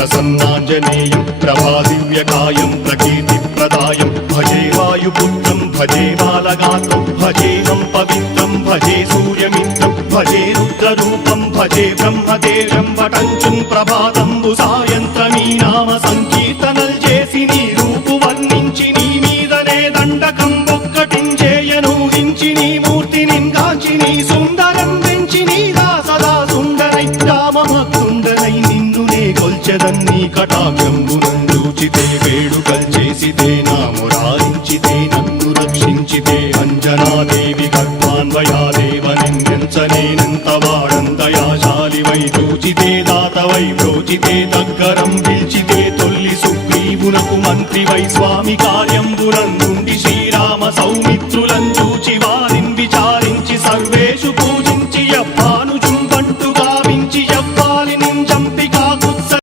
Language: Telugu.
ప్రసన్నాంజనేయం ప్రభాదివ్యకాయం ప్రకీర్తిప్రదాయం భజే వాయుపుత్రం భజే బాలగాత్రం భజేహం పవిత్రం భజే సూర్యమిత్రం భజే రుద్రరూపం భజే బ్రహ్మదేవం వటంచుం ప్రభాతంబు సాయంత్రమీ నామ సంకీర్తనల్ చేసి నీ రూపు వర్ణించి నీ మీదనే దండకం ఒక్కటించేయనూహించి నీ మూర్తి నింగాంచి నీ సుందరం వెంచి నీ దాసదా సుందరై రామభక్తుండనై నిన్నునే కొల్చెదన్నీ కటాక్షంబునందూచితే వేడుకల్ చేసితే నా మురారించితే నన్ను రక్షించితే అంజనాదేవి గర్భాన్వయాదేవ నిన్నెంచనేనంత వాడంతయాశాలివై చూచితే దాతవై ప్రోచితే దగ్గరం పిల్చితే తొల్లి సుగ్రీవునకు మంత్రివై స్వామి కార్యంబునందుండి శ్రీరామ సౌమిత్రు